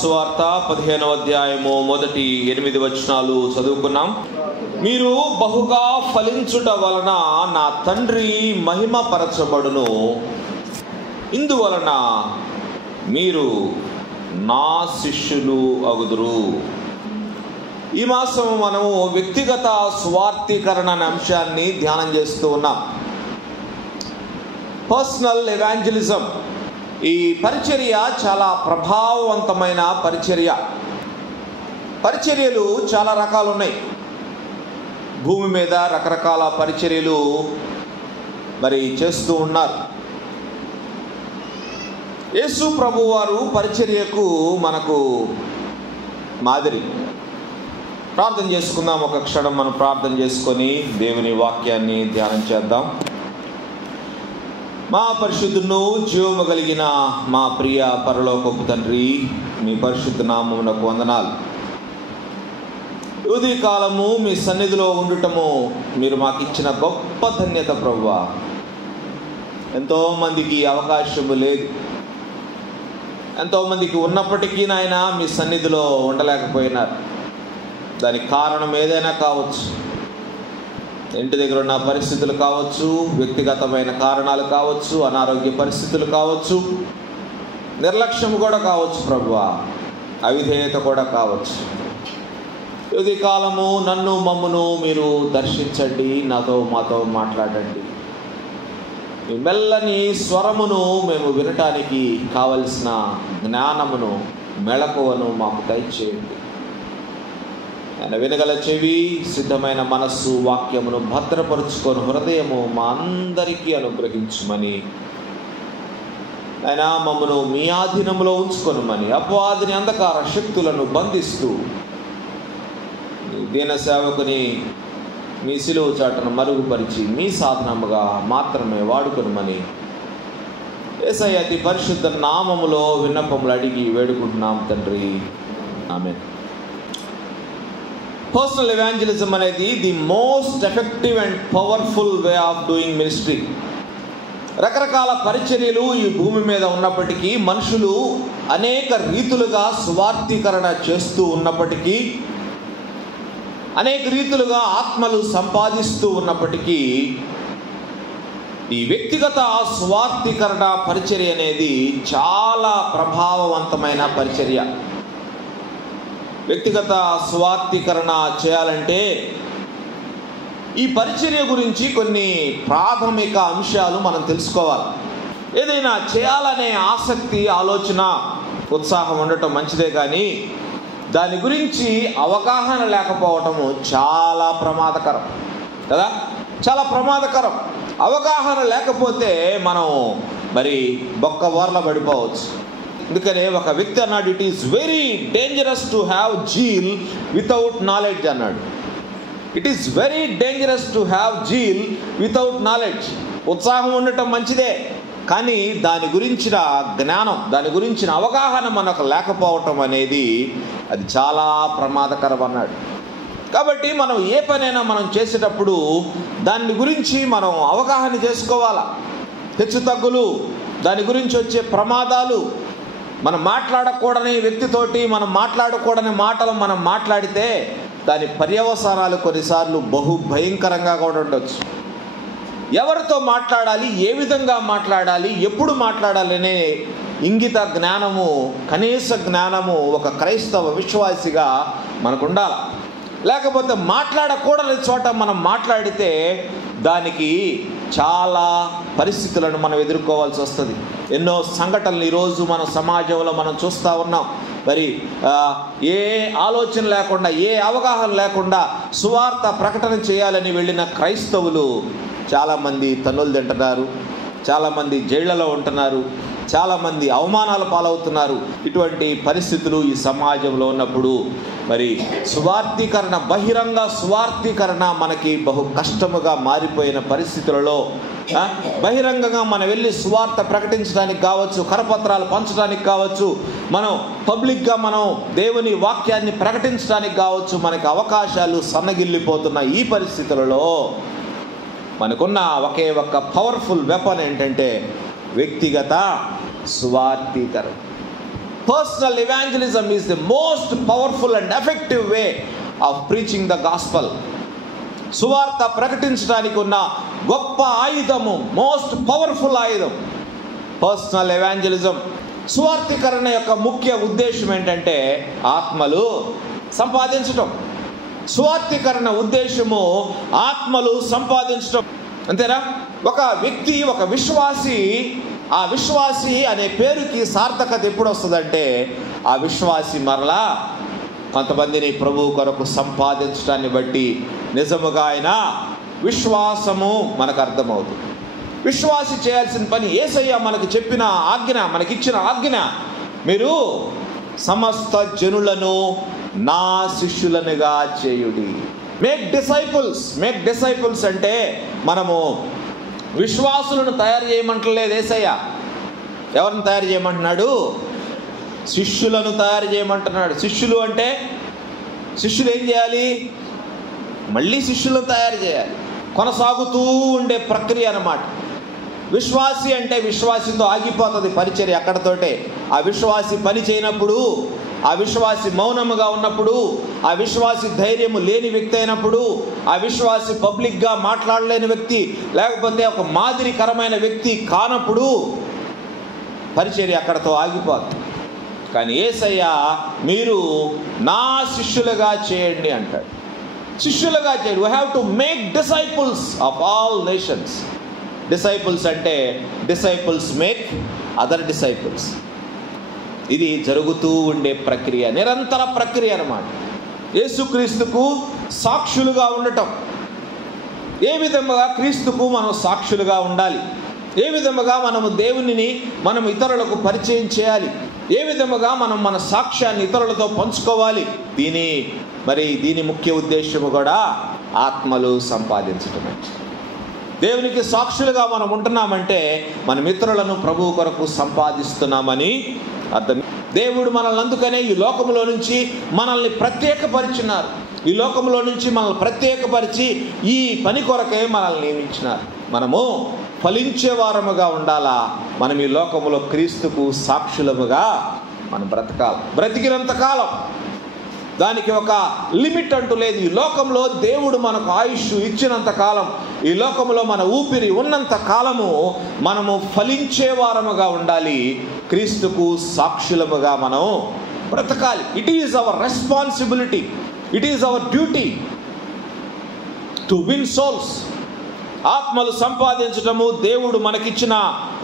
సువార్త 15వ అధ్యాయము మొదటి 8 వచనాలు చదువుకున్నాం. మీరు బహుగా ఫలించుట వలన నా తండ్రి మహిమ పరచబడును, ఇందువలన మీరు నా శిష్యులు అగుదురు. ఈ మాసం మనము వ్యక్తిగత స్వార్థీకరణ అనే అంశాన్ని ధ్యానం చేస్తూ ఉన్నాం. Personal evangelism. ఈ పరిచర్య చాలా ప్రభావవంతమైన పరిచర్యలు చాలా రకాలు ఉన్నాయి. భూమి మీద రకరకాల పరిచర్యలు చేస్తూ ఉన్నారు. యేసు ప్రభు వారు పరిచర్యకు మనకు మాదిరి. ప్రార్థన చేసుకుందాం. ఒక క్షణం మనం ప్రార్థన చేసుకొని దేవుని వాక్యాన్ని ధ్యానం చేద్దాం. మా పరిశుద్ధును జీవము కలిగిన మా ప్రియ పరలోకపు తండ్రి, మీ పరిశుద్ధ నామమునకు వందనాలు. ఉదయ కాలము మీ సన్నిధిలో ఉండటము మీరు మాకు ఇచ్చిన గొప్ప ధన్యత ప్రభువా. ఎంతోమందికి అవకాశము లేదు, ఎంతోమందికి ఉన్నప్పటికీ నాయన మీ సన్నిధిలో ఉండలేకపోయినారు. దానికి కారణం ఏదైనా కావచ్చు. ఇంటి దగ్గర ఉన్న పరిస్థితులు కావచ్చు, వ్యక్తిగతమైన కారణాలు కావచ్చు, అనారోగ్య పరిస్థితులు కావచ్చు, నిర్లక్ష్యం కూడా కావచ్చు ప్రభువా, అవిధేయత కూడా కావచ్చు. ఇది కాలము నన్ను మమ్మును మీరు దర్శించండి, మాతో మాట్లాడండి. మీ మెల్లని స్వరమును మేము వినటానికి కావలసిన జ్ఞానమును, మెళకువను మాకు దయచేయండి. ఆయన వినగల చెవి, సిద్ధమైన మనస్సు, వాక్యమును భద్రపరుచుకొని హృదయము మా అందరికీ అనుగ్రహించుమని, ఆయన మమ్మను మీ ఆధీనంలో ఉంచుకొనుమని, అపవాదిని అంధకార శక్తులను బంధిస్తూ దీన సేవకుని మీ సిలువ చాటును మరుగుపరిచి మీ సాధనముగా మాత్రమే వాడుకొనుమని యేసయ్య అతి పరిశుద్ధ నామములో విన్నపములు అడిగి వేడుకుంటున్నాం తండ్రి, ఆమేన్. పర్సనల్ ఎవాంజలిజం అనేది the most effective and powerful way of doing ministry. రకరకాల పరిచర్యలు ఈ భూమి మీద ఉన్నప్పటికీ, మనుషులు అనేక రీతులుగా స్వార్థీకరణ చేస్తూ ఉన్నప్పటికీ, అనేక రీతులుగా ఆత్మలు సంపాదిస్తూ ఉన్నప్పటికీ, ఈ వ్యక్తిగత స్వార్థీకరణ పరిచర్య అనేది చాలా ప్రభావవంతమైన పరిచర్య. వ్యక్తిగత స్వార్థీకరణ చేయాలంటే ఈ పరిచర్య గురించి కొన్ని ప్రాథమిక అంశాలు మనం తెలుసుకోవాలి. ఏదైనా చేయాలనే ఆసక్తి, ఆలోచన, ఉత్సాహం ఉండటం మంచిదే, కానీ దాని గురించి అవగాహన లేకపోవటము చాలా ప్రమాదకరం కదా, చాలా ప్రమాదకరం. అవగాహన లేకపోతే మనం బొక్క బోర్ల పడిపోవచ్చు. అందుకనే ఒక వ్యక్తి అన్నాడు, it is very dangerous to have zeal without knowledge అన్నాడు. It is very dangerous to have zeal without knowledge. ఉత్సాహం ఉండటం మంచిదే, కానీ దాని గురించిన జ్ఞానం, దాని గురించిన అవగాహన మనకు లేకపోవటం అనేది అది చాలా ప్రమాదకరం అన్నాడు. కాబట్టి మనం ఏ పనైనా మనం చేసేటప్పుడు దాని గురించి మనం అవగాహన చేసుకోవాలా. హెచ్చు తగ్గులు, దాని గురించి వచ్చే ప్రమాదాలు, మనం మాట్లాడకూడని వ్యక్తితోటి మనం మాట్లాడకూడని మాటలు మనం మాట్లాడితే దాని పర్యవసానాలు కొన్నిసార్లు బహు భయంకరంగా కూడా ఉండొచ్చు. ఎవరితో మాట్లాడాలి, ఏ విధంగా మాట్లాడాలి, ఎప్పుడు మాట్లాడాలి అనే ఇంగిత జ్ఞానము, కనీస జ్ఞానము ఒక క్రైస్తవ విశ్వాసిగా మనకు ఉండాలి. లేకపోతే మాట్లాడకూడని చోట మనం మాట్లాడితే దానికి చాలా పరిస్థితులను మనం ఎదుర్కోవాల్సి వస్తుంది. ఎన్నో సంఘటనలు ఈరోజు మన సమాజంలో మనం చూస్తూ ఉన్నాం. ఏ ఆలోచన లేకుండా, ఏ అవగాహన లేకుండా సువార్త ప్రకటన చేయాలని వెళ్ళిన క్రైస్తవులు చాలామంది తన్నులు తింటున్నారు, చాలామంది జైళ్లలో ఉంటున్నారు, చాలామంది అవమానాల పాలవుతున్నారు. ఇటువంటి పరిస్థితులు ఈ సమాజంలో ఉన్నప్పుడు సువార్థీకరణ, బహిరంగ స్వార్థీకరణ మనకి బహు కష్టముగా మారిపోయిన పరిస్థితులలో బహిరంగంగా మనం వెళ్ళి సువార్త ప్రకటించడానికి కావచ్చు, కరపత్రాలు పంచడానికి కావచ్చు, మనం పబ్లిక్గా మనం దేవుని వాక్యాన్ని ప్రకటించడానికి కావచ్చు, మనకి అవకాశాలు సన్నగిల్లిపోతున్న ఈ పరిస్థితులలో మనకున్న ఒకే ఒక్క పవర్ఫుల్ వెపన్ ఏంటంటే వ్యక్తిగత స్వార్థీకరణ. Personal evangelism is the most powerful and effective way of preaching the gospel. సువార్త ప్రకటించడానికి ఉన్న గొప్ప ఆయుధము, మోస్ట్ పవర్ఫుల్ ఆయుధం పర్సనల్ ఎవాంజలిజం. సువార్తీకరణ యొక్క ముఖ్య ఉద్దేశం ఏంటంటే ఆత్మలు సంపాదించటం. సువార్తీకరణ ఉద్దేశము ఆత్మలు సంపాదించటం, అంతేనా? ఒక వ్యక్తి, ఒక విశ్వాసి, ఆ విశ్వాసి అనే పేరుకి సార్థకత ఎప్పుడు వస్తుందంటే ఆ విశ్వాసి మరలా కొంతమందిని ప్రభువు కొరకు సంపాదించడాన్ని బట్టి నిజముగా ఆయన విశ్వాసము మనకు అర్థమవుతుంది. విశ్వాసి చేయాల్సిన పని, యేసయ్య మనకు చెప్పిన ఆజ్ఞ, మనకిచ్చిన ఆజ్ఞ, మీరు సమస్త జనులను నా శిష్యులనుగా చేయుడి. Make disciples. మేక్ డిసైపుల్స్ అంటే మనము విశ్వాసులను తయారు చేయమంటలేదు యేసయ్య. ఎవరిని తయారు చేయమంటున్నాడు? శిష్యులను తయారు చేయమంటున్నాడు. శిష్యులు అంటే శిష్యులు ఏం చేయాలి? మళ్ళీ శిష్యులను తయారు చేయాలి. కొనసాగుతూ ఉండే ప్రక్రియ అన్నమాట. విశ్వాసి అంటే విశ్వాసితో ఆగిపోతుంది పరిచర్య అక్కడతోటే. ఆ విశ్వాసి పని చేయనప్పుడు, ఆ విశ్వాసి మౌనముగా ఉన్నప్పుడు, ఆ విశ్వాసి ధైర్యము లేని వ్యక్తి అయినప్పుడు, ఆ విశ్వాసి పబ్లిక్గా మాట్లాడలేని వ్యక్తి, లేకపోతే ఒక మాదిరికరమైన వ్యక్తి కానప్పుడు పరిచర్య అక్కడతో ఆగిపోతుంది. కానీ యేసయ్య మీరు నా శిష్యులుగా చేయండి అంటాడు. శిష్యులుగా చేయండి. We have to make disciples of all nations. Disciples అంటే డిసైపుల్స్ మేక్ అదర్ డిసైపుల్స్. ఇది జరుగుతూ ఉండే ప్రక్రియ, నిరంతర ప్రక్రియ అన్నమాట. యేసుక్రీస్తుకు సాక్షులుగా ఉండటం. ఏ విధముగా క్రీస్తుకు మనం సాక్షులుగా ఉండాలి? ఏ విధముగా మనము దేవునిని మనం ఇతరులకు పరిచయం చేయాలి? ఏ విధముగా మనం మన సాక్ష్యాన్ని ఇతరులతో పంచుకోవాలి? దీని ముఖ్య ఉద్దేశము కూడా ఆత్మలు సంపాదించటమే. దేవునికి సాక్షులుగా మనం ఉంటున్నామంటే మన ఇతరులను ప్రభువు కొరకు సంపాదిస్తున్నామని అర్థం. దేవుడు మనల్ని అందుకనే ఈ లోకంలో నుంచి మనల్ని ప్రత్యేకపరిచినారు. ఈ లోకంలో నుంచి మనల్ని ప్రత్యేకపరిచి ఈ పని కొరకే మనల్ని నియమించినారు. మనము ఫలించే వారముగా ఉండాలా. మనం ఈ లోకములో క్రీస్తుకు సాక్షులముగా మనం బ్రతకాలి. బ్రతికినంత కాలం దానికి ఒక లిమిట్ అంటూ లేదు. ఈ లోకంలో దేవుడు మనకు ఆయుష్ ఇచ్చినంత కాలం, ఈ లోకంలో మన ఊపిరి ఉన్నంత కాలము మనము ఫలించే వారముగా ఉండాలి. క్రీస్తుకు సాక్షులముగా మనం బ్రతకాలి. It is our responsibility, it is our duty to win souls. ఆత్మలు సంపాదించటము దేవుడు మనకిచ్చిన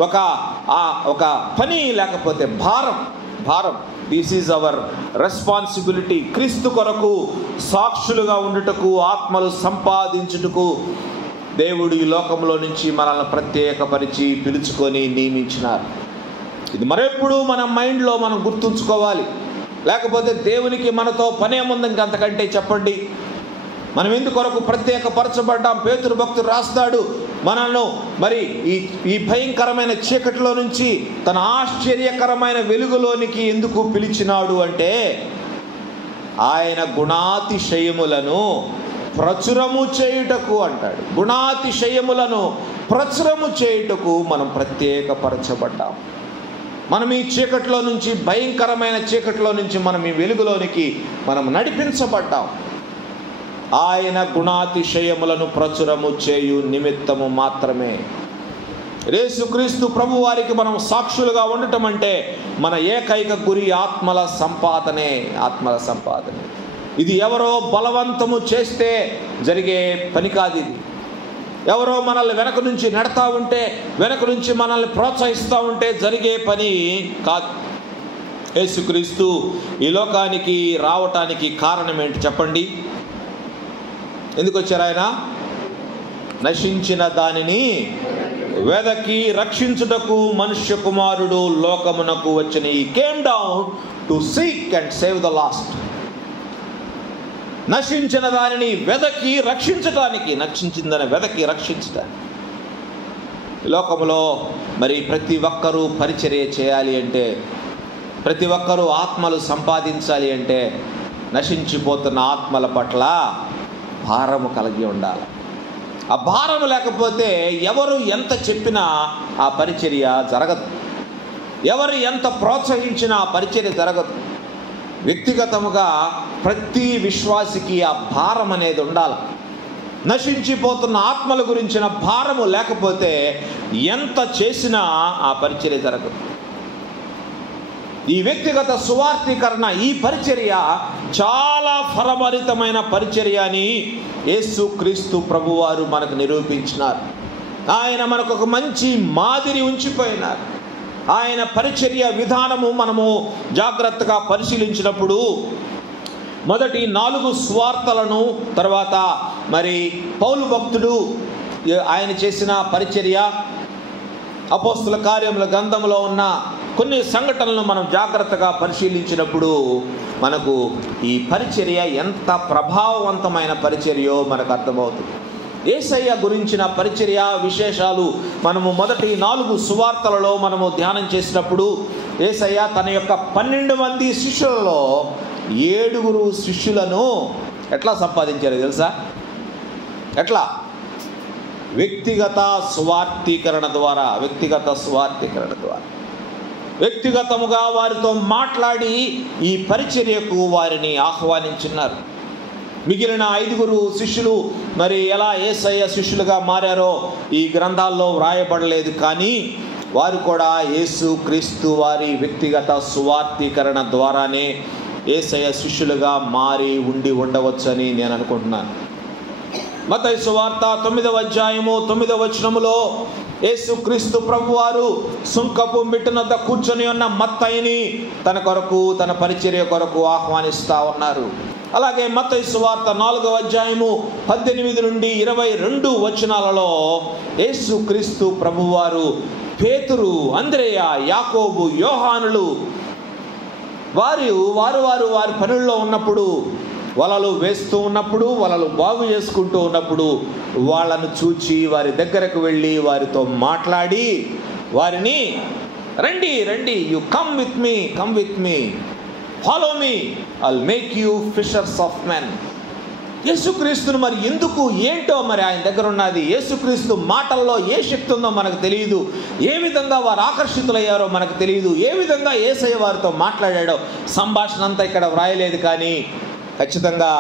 ఒక పని, లేకపోతే భారం. This is our responsibility. క్రీస్తు కొరకు సాక్షులుగా ఉండుటకు, ఆత్మలు సంపాదించుటకు దేవుడు ఈ లోకంలో నుంచి మనల్ని ప్రత్యేకపరిచి పిలుచుకొని నియమించినారు. ఇది మరెప్పుడు మన మైండ్లో మనం గుర్తుంచుకోవాలి. లేకపోతే దేవునికి మనతో పనేముంది ఇంకంతకంటే చెప్పండి? మనం ఎందుకొరకు ప్రత్యేకపరచబడ్డాం? పేతురు భక్తుడు రాస్తాడు, మనల్ని మరి ఈ భయంకరమైన చీకటిలో నుంచి తన ఆశ్చర్యకరమైన వెలుగులోనికి ఎందుకు పిలిచినాడు అంటే ఆయన గుణాతిశయములను ప్రచురము చేయుటకు అంటాడు. గుణాతిశయములను ప్రచురము చేయుటకు మనం ప్రత్యేకపరచబడ్డాం. మనం ఈ చీకటిలో నుంచి, భయంకరమైన చీకటిలో నుంచి మనం ఈ వెలుగులోనికి మనం నడిపించబడ్డాం. ఆయన గుణాతిశయములను ప్రచురము చేయు నిమిత్తము మాత్రమే. యేసుక్రీస్తు ప్రభు వారికి మనం సాక్షులుగా ఉండటం అంటే మన ఏకైక గురి ఆత్మల సంపాదనే. ఇది ఎవరో బలవంతము చేస్తే జరిగే పని కాదు. ఇది ఎవరో మనల్ని వెనక నుంచి నెడతా ఉంటే, వెనక నుంచి మనల్ని ప్రోత్సహిస్తూ ఉంటే జరిగే పని కాదు. యేసుక్రీస్తు ఈ లోకానికి రావటానికి కారణం ఏంటి చెప్పండి? ఎందుకు వచ్చారు ఆయన? నశించిన దానిని వెదకి రక్షించుటకు మనుష్య కుమారుడు లోకమునకు వచ్చిన. ఈ came down to seek and save the last. నశించిన దానిని వెదకి రక్షించటానికి, నశించిందని వెదకి రక్షించటానికి. ఈ లోకంలో మరి ప్రతి ఒక్కరూ పరిచర్య చేయాలి అంటే, ప్రతి ఒక్కరూ ఆత్మలు సంపాదించాలి అంటే నశించిపోతున్న ఆత్మల పట్ల భారము కలిగి ఉండాలి. ఆ భారము లేకపోతే ఎవరు ఎంత చెప్పినా ఆ పరిచర్య జరగదు. ఎవరు ఎంత ప్రోత్సహించినా పరిచర్య జరగదు. వ్యక్తిగతముగా ప్రతి విశ్వాసికి ఆ భారం అనేది ఉండాలి. నశించిపోతున్న ఆత్మల గురించిన భారము లేకపోతే ఎంత చేసినా ఆ పరిచర్య జరగదు. ఈ వ్యక్తిగత సువార్థీకరణ, ఈ పరిచర్య చాలా ఫలభరితమైన పరిచర్య అని యేసుక్రీస్తు ప్రభువారు మనకు నిరూపించినారు. ఆయన మనకు ఒక మంచి మాదిరి ఉంచిపోయినారు. ఆయన పరిచర్య విధానము మనము జాగ్రత్తగా పరిశీలించినప్పుడు మొదటి 4 సువార్తలను, తర్వాత మరి పౌలు భక్తుడు ఆయన చేసిన పరిచర్య, అపోస్తుల కార్యముల గ్రంథంలో ఉన్న కొన్ని సంఘటనలను మనం జాగ్రత్తగా పరిశీలించినప్పుడు మనకు ఈ పరిచర్య ఎంత ప్రభావవంతమైన పరిచర్యో మనకు అర్థమవుతుంది. యేసయ్య గురించిన పరిచర్య విశేషాలు మనము మొదటి 4 సువార్తలలో మనము ధ్యానం చేసినప్పుడు యేసయ్య తన యొక్క 12 మంది శిష్యులలో 7 శిష్యులను ఎట్లా సంపాదించారు తెలుసా? ఎట్లా? వ్యక్తిగత సువార్థీకరణ ద్వారా. వ్యక్తిగతముగా వారితో మాట్లాడి ఈ పరిచర్యకు వారిని ఆహ్వానించున్నారు. మిగిలిన 5 శిష్యులు మరి ఎలా యేసయ్య శిష్యులుగా మారారో ఈ గ్రంథాల్లో వ్రాయబడలేదు. కానీ వారు కూడా యేసుక్రీస్తు వారి వ్యక్తిగత సువార్థీకరణ ద్వారానే యేసయ్య శిష్యులుగా మారి ఉండవచ్చని నేను అనుకుంటున్నాను. మత్తయి సువార్త 9వ అధ్యాయము 9వ వచనములో యేసుక్రీస్తు ప్రభువారు సుంకపు మిట్టునద్ద కూర్చొని ఉన్న మత్తయిని తన కొరకు, తన పరిచర్య కొరకు ఆహ్వానిస్తూ ఉన్నారు. అలాగే మత్తయి సువార్త 4వ అధ్యాయము 18 నుండి 22 వచనాలలో యేసుక్రీస్తు ప్రభువారు పేతురు, అంద్రేయ, యాకోబు, యోహానులు వారి పనుల్లో ఉన్నప్పుడు, వలలు వేస్తూ ఉన్నప్పుడు, వలలు బాగు చేసుకుంటూ ఉన్నప్పుడు వాళ్ళను చూచి వారి దగ్గరకు వెళ్ళి వారితో మాట్లాడి వారిని రండి, you come with me, follow me, I'll make you fishers of men. యేసుక్రీస్తును మరి ఎందుకు, ఏంటో మరి ఆయన దగ్గర ఉన్నది. యేసుక్రీస్తు మాటల్లో ఏ శక్తి ఉందో మనకు తెలియదు. ఏ విధంగా వారు ఆకర్షితులయ్యారో మనకు తెలియదు. ఏ విధంగా యేసయ్య వారితో మాట్లాడాడో సంభాషణ అంతా ఇక్కడ వ్రాయలేదు. కానీ ఖచ్చితంగా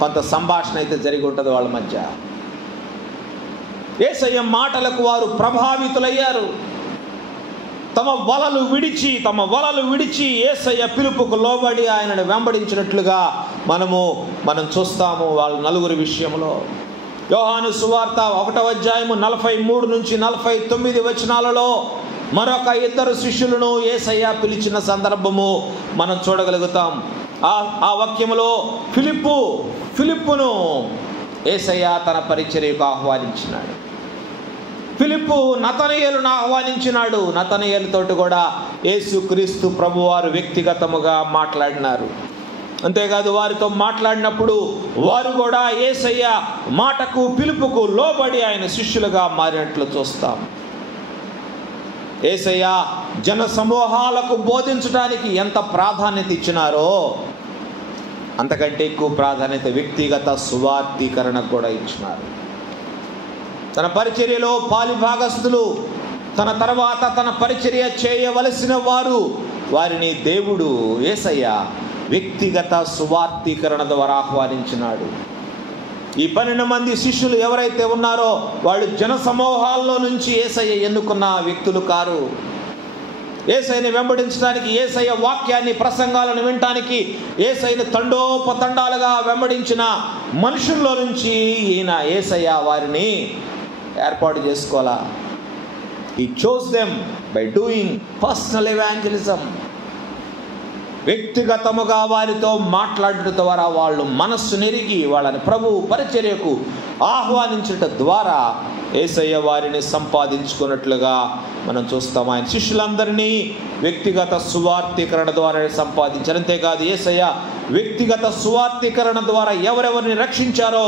కొంత సంభాషణ అయితే జరిగి ఉంటుంది వాళ్ళ మధ్య. యేసయ్య మాటలకు వారు ప్రభావితులయ్యారు. తమ వలలు విడిచి యేసయ్య పిలుపుకు లోబడి ఆయనను వెంబడించినట్లుగా మనం చూస్తాము వాళ్ళ 4 విషయంలో. యోహాను సువార్త 1వ అధ్యాయము 43 నుంచి 49 వచనాలలో మరొక 2 శిష్యులను యేసయ్య పిలిచిన సందర్భము మనం చూడగలుగుతాం. ఆ వాక్యములో ఫిలిప్పును యేసయ్య తన పరిచర్యకు ఆహ్వానించినాడు. ఫిలిప్పు నతనయేలును ఆహ్వానించినాడు. నతనయేలుతోటి కూడా యేసుక్రీస్తు ప్రభువారు వ్యక్తిగతముగా మాట్లాడినారు. అంతేకాదు వారితో మాట్లాడినప్పుడు వారు కూడా యేసయ్య మాటకు, పిలుపుకు లోబడి ఆయన శిష్యులుగా మారినట్లు చూస్తాం. యేసయ్య జన సమూహాలకు బోధించడానికి ఎంత ప్రాధాన్యత ఇచ్చినారో అంతకంటే ఎక్కువ ప్రాధాన్యత వ్యక్తిగత సువార్థీకరణకు కూడా ఇచ్చినారు. తన పరిచర్యలో పాలిభాగస్తులు, తన తర్వాత తన పరిచర్య చేయవలసిన వారిని దేవుడు యేసయ్య వ్యక్తిగత సువార్థీకరణ ద్వారా ఆహ్వానించినాడు. ఈ 12 మంది శిష్యులు ఎవరైతే ఉన్నారో వాళ్ళు జన సమూహాల్లో నుంచి యేసయ్య ఎన్నుకున్న వ్యక్తులు కారు. యేసయ్యని వెంబడించడానికి, యేసయ్య వాక్యాన్ని, ప్రసంగాలను వినటానికి యేసయ్యని తండోపతండాలుగా వెంబడించిన మనుషుల్లో నుంచి ఈయన యేసయ్య వారిని ఏర్పాటు చేసుకోవాలా. He chose them by doing personal evangelism. వ్యక్తిగతముగా వారితో మాట్లాడటం ద్వారా వాళ్ళు మనస్సు నెరిగి వాళ్ళని ప్రభు పరిచర్యకు ఆహ్వానించటం ద్వారా యేసయ్య వారిని సంపాదించుకున్నట్లుగా మనం చూస్తాం. ఆయన శిష్యులందరినీ వ్యక్తిగత సువార్థీకరణ ద్వారా సంపాదించారు. అంతేకాదు యేసయ్య వ్యక్తిగత సువార్థీకరణ ద్వారా ఎవరెవరిని రక్షించారో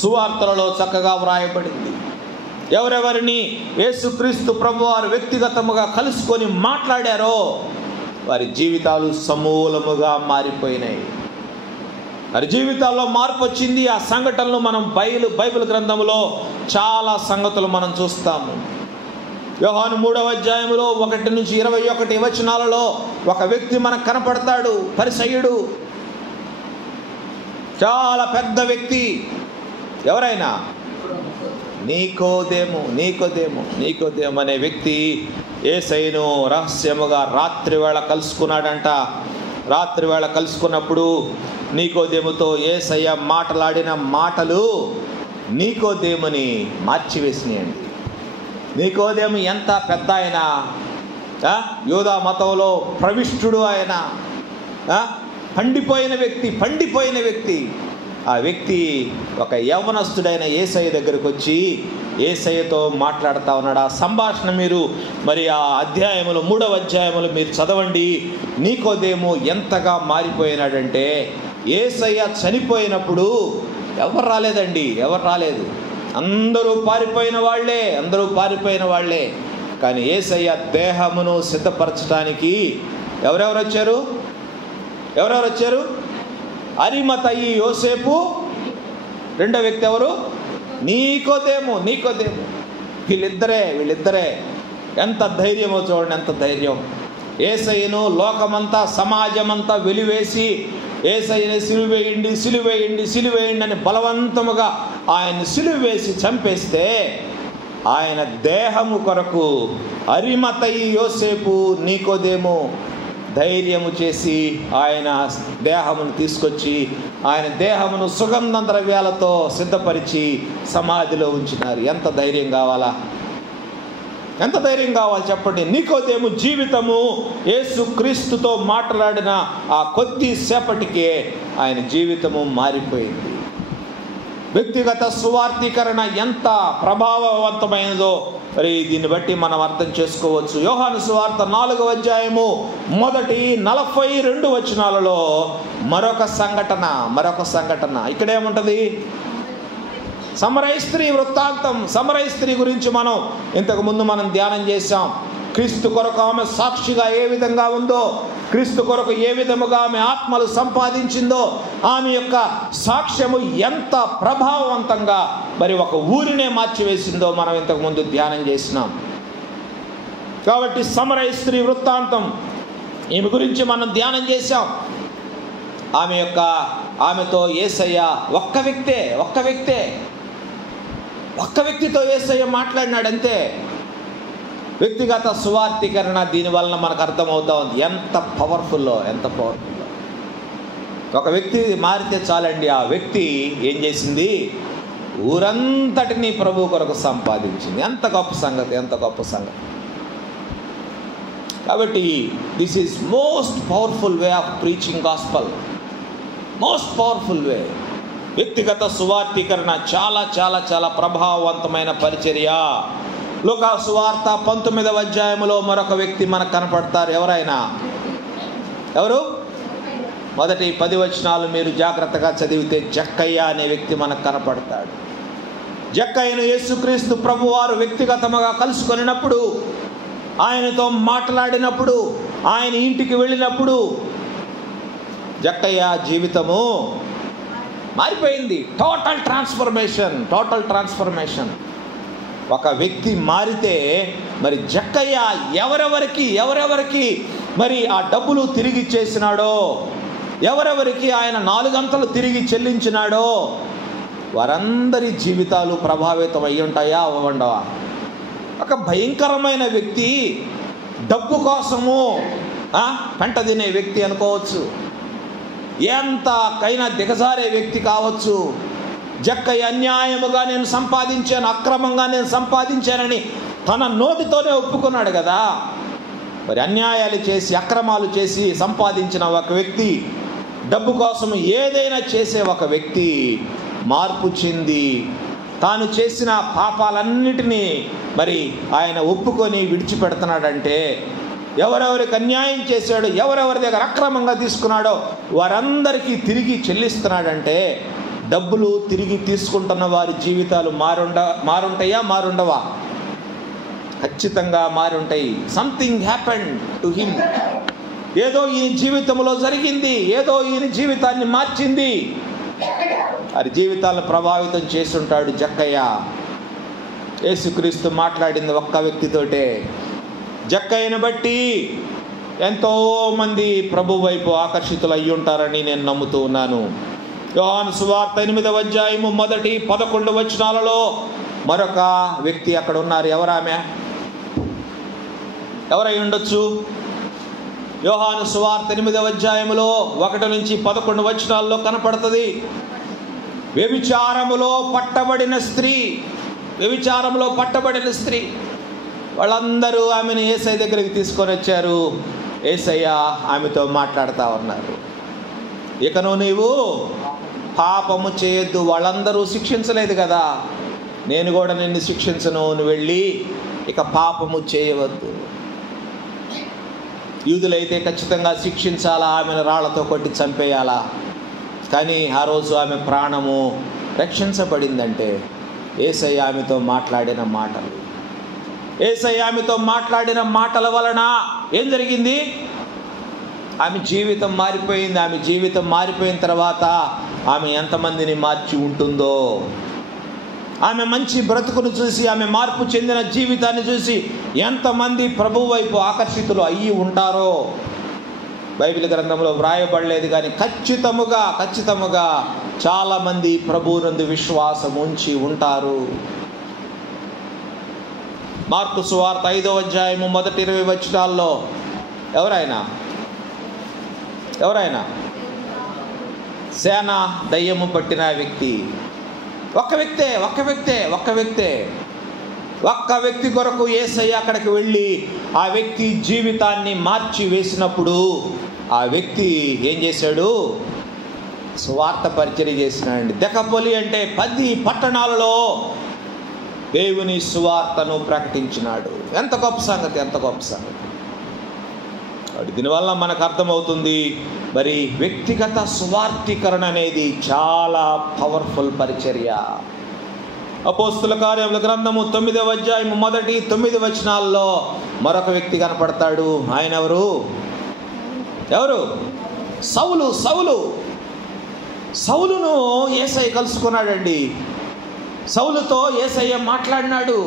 సువార్తలలో చక్కగా వ్రాయబడింది. ఎవరెవరిని యేసుక్రీస్తు ప్రభువారు వ్యక్తిగతముగా కలుసుకొని మాట్లాడారో వారి జీవితాలు సమూలముగా మారిపోయినాయి. వారి జీవితాల్లో మార్పు వచ్చింది. ఆ సంఘటనలు మనం బైబిల్ గ్రంథంలో చాలా సంగతులు మనం చూస్తాము. యోహాను 3వ అధ్యాయంలో 1 నుంచి 21 వచనాలలో ఒక వ్యక్తి మనకు కనపడతాడు. పరిసయ్యుడు, చాలా పెద్ద వ్యక్తి. ఎవరైనా? నీకోదేము అనే వ్యక్తి యేసయ్యను రహస్యముగా రాత్రివేళ కలుసుకున్నాడంట. రాత్రివేళ కలుసుకున్నప్పుడు నీకోదేముతో యేసయ్య మాట్లాడిన మాటలు నీకోదేముని మార్చివేసినాయండి. నీకోదేము ఎంత పెద్ద ఆయన, యూదా మతంలో ప్రవిష్టుడు ఆయన, పండిపోయిన వ్యక్తి. ఆ వ్యక్తి ఒక యవ్వనస్తుడైన యేసయ్య దగ్గరకు వచ్చి యేసయ్యతో మాట్లాడుతూ ఉన్నాడు. ఆ సంభాషణ మీరు మరి ఆ అధ్యాయములు 3వ అధ్యాయములు మీరు చదవండి. నీకోదేము ఎంతగా మారిపోయినాడంటే, యేసయ్య చనిపోయినప్పుడు ఎవరు రాలేదు. అందరూ పారిపోయిన వాళ్ళే. కానీ యేసయ్య దేహమును సిద్ధపరచడానికి ఎవరెవరు వచ్చారు? అరిమతయి యోసేపు, రెండో వ్యక్తి ఎవరు? నీకోదేము. వీళ్ళిద్దరే ఎంత ధైర్యమో చూడండి, ఎంత ధైర్యం. యేసయ్యను లోకమంతా, సమాజమంతా వెలివేసి యేసయ్యని సిలువేయండి అని బలవంతముగా ఆయన్ని సిలువేసి చంపేస్తే, ఆయన దేహము కొరకు అరిమతయి యోసేపు, నీకోదేము ధైర్యము చేసి ఆయన దేహమును తీసుకొచ్చి ఆయన దేహమును సుగంధ ద్రవ్యాలతో సిద్ధపరిచి సమాధిలో ఉంచినారు. ఎంత ధైర్యం కావాలి చెప్పండి. నీకోదేము జీవితము యేసుక్రీస్తుతో మాట్లాడిన ఆ కొద్ది సేపటికే ఆయన జీవితము మారిపోయింది. వ్యక్తిగత సువార్తీకరణ ఎంత ప్రభావవంతమైనదో మరి దీన్ని బట్టి మనం అర్థం చేసుకోవచ్చు. యోహాను సువార్త 4వ అధ్యాయము మొదటి 42 వచనాలలో మరొక సంఘటన. ఇక్కడేముంటది? సమరయ స్త్రీ వృత్తాంతం. సమరయ స్త్రీ గురించి మనం ఇంతకు ముందు ధ్యానం చేశాం. క్రీస్తు కొరకు ఆమె సాక్షిగా ఏ విధంగా ఉందో, క్రీస్తు కొరకు ఏ విధముగా ఆమె ఆత్మలు సంపాదించిందో, ఆమె యొక్క సాక్ష్యము ఎంత ప్రభావవంతంగా మరి ఒక ఊరినే మార్చివేసిందో మనం ఇంతకు ముందు ధ్యానం చేసినాం. కాబట్టి సమరయ స్త్రీ వృత్తాంతం, ఈమె గురించి మనం ధ్యానం చేశాం. ఆమెతో యేసయ్య ఒక్క వ్యక్తితో యేసయ్య మాట్లాడినాడంతే. వ్యక్తిగత సువార్తీకరణ దీనివల్ల మనకు అర్థమవుతా ఉంది ఎంత పవర్ఫుల్లో. ఒక వ్యక్తి మారితే చాలండి, ఆ వ్యక్తి ఏం చేసింది? ఊరంతటినీ ప్రభు కొరకు సంపాదించింది. ఎంత గొప్ప సంగతి. కాబట్టి this is most powerful way of preaching gospel. Most powerful వే. వ్యక్తిగత సువార్తీకరణ చాలా చాలా చాలా ప్రభావవంతమైన పరిచర్య. లూకా సువార్త 19వ అధ్యాయములో మరొక వ్యక్తి మనకు కనపడతారు. ఎవరు? మొదటి 10 వచనాలు మీరు జాగ్రత్తగా చదివితే జక్కయ్య అనే వ్యక్తి మనకు కనపడతాడు. జక్కయ్యను యేసుక్రీస్తు ప్రభువారు వ్యక్తిగతముగా కలుసుకొనినప్పుడు, ఆయనతో మాట్లాడినప్పుడు, ఆయన ఇంటికి వెళ్ళినప్పుడు జక్కయ్య జీవితము మారిపోయింది. Total transformation. ఒక వ్యక్తి మారితే మరి జక్కయ్య ఎవరెవరికి మరి ఆ డబ్బులు తిరిగి ఇచ్చేసినాడో, ఎవరెవరికి ఆయన 4 గంటలు తిరిగి చెల్లించినాడో వారందరి జీవితాలు ప్రభావితం అయ్యి ఉంటాయా? అవ్వండవా? ఒక భయంకరమైన వ్యక్తి, డబ్బు కోసము పెంట తినే వ్యక్తి అనుకోవచ్చు, ఎంతకైనా దిగజారే వ్యక్తి కావచ్చు. జక్కయ్య అన్యాయముగా నేను సంపాదించాను, అక్రమంగా నేను సంపాదించానని తన నోటితోనే ఒప్పుకున్నాడు కదా. మరి అన్యాయాలు చేసి, అక్రమాలు చేసి సంపాదించిన ఒక వ్యక్తి, డబ్బు కోసం ఏదైనా చేసే ఒక వ్యక్తి మార్పు చెంది తాను చేసిన పాపాలన్నిటినీ మరి ఆయన ఒప్పుకొని విడిచిపెడుతున్నాడంటే, ఎవరెవరికి అన్యాయం చేశాడో, ఎవరెవరి దగ్గర అక్రమంగా తీసుకున్నాడో వారందరికీ తిరిగి చెల్లిస్తున్నాడంటే, డబ్బులు తిరిగి తీసుకుంటున్న వారి జీవితాలు మారుండవా? ఖచ్చితంగా మారుంటాయి. Something happened to him. ఏదో ఈయన జీవితంలో జరిగింది, ఏదో ఈయన జీవితాన్ని మార్చింది, వారి జీవితాలను ప్రభావితం చేస్తుంటాడు జక్కయ్య. యేసుక్రీస్తు మాట్లాడింది ఒక్క వ్యక్తితోటే. జక్కయ్యను బట్టి ఎంతోమంది ప్రభు వైపు ఆకర్షితులు అయ్యి ఉంటారని నేను నమ్ముతూ ఉన్నాను. యోహాను సువార్త 8వ అధ్యాయము 1-11 వచనాలలో మరొక వ్యక్తి అక్కడ ఉన్నారు. ఎవరామె? ఎవరై ఉండొచ్చు? యోహాను సువార్త 8వ అధ్యాయములో 1-11 వచనాల్లో కనపడుతుంది. వ్యభిచారములో పట్టబడిన స్త్రీ. వాళ్ళందరూ ఆమెను యేసయ్య దగ్గరికి తీసుకొని వచ్చారు. యేసయ్య ఆమెతో మాట్లాడుతూ ఉన్నారు. ఇకను నీవు పాపము చేయొద్దు. వాళ్ళందరూ శిక్షించలేదు కదా, నేను కూడా నిన్ను శిక్షించను, నువ్వు వెళ్ళి ఇక పాపము చేయవద్దు. యూదులైతే ఖచ్చితంగా శిక్షించాలా, ఆమెను రాళ్లతో కొట్టి చంపేయాలా. కానీ ఆ రోజు ఆమె ప్రాణము రక్షించబడిందంటే యేసయ్య ఆమెతో మాట్లాడిన మాటలు. యేసయ్య ఆమెతో మాట్లాడిన మాటల వలన ఏం జరిగింది? ఆమె జీవితం మారిపోయింది. ఆమె జీవితం మారిపోయిన తర్వాత ఆమె ఎంతమందిని మార్చి ఉంటుందో, ఆమె మంచి బ్రతుకును చూసి, ఆమె మార్పు చెందిన జీవితాన్ని చూసి ఎంతమంది ప్రభు వైపు ఆకర్షితులు అయ్యి ఉంటారో బైబిల్ గ్రంథంలో వ్రాయబడలేదు. కానీ ఖచ్చితముగా చాలామంది ప్రభువునందు విశ్వాసం ఉంచి ఉంటారు. మార్కు సువార్త 5వ అధ్యాయము 1-20 వచనాల్లో ఎవరైనా సేన దయ్యము పట్టిన వ్యక్తి, ఒక్క వ్యక్తి కొరకు యేసయ్య అక్కడికి వెళ్ళి ఆ వ్యక్తి జీవితాన్ని మార్చి వేసినప్పుడు ఆ వ్యక్తి ఏం చేశాడు? సువార్త పరిచర్య చేసినాడండి. దెకపొలి అంటే 10 పట్టణాలలో దేవుని సువార్తను ప్రకటించినాడు. ఎంత గొప్ప సంగతి. దీనివల్ల మనకు అర్థమవుతుంది, మరి వ్యక్తిగత సువార్తీకరణ అనేది చాలా పవర్ఫుల్ పరిచర్య. అపోస్తుల కార్యముల గ్రంథము 9వ అధ్యాయము 1-9 వచనాల్లో మరొక వ్యక్తి కనపడతాడు. ఆయన ఎవరు? సౌలును యేసయ్య కలుసుకున్నాడండి. సౌలుతో యేసయ్య మాట్లాడినాడు.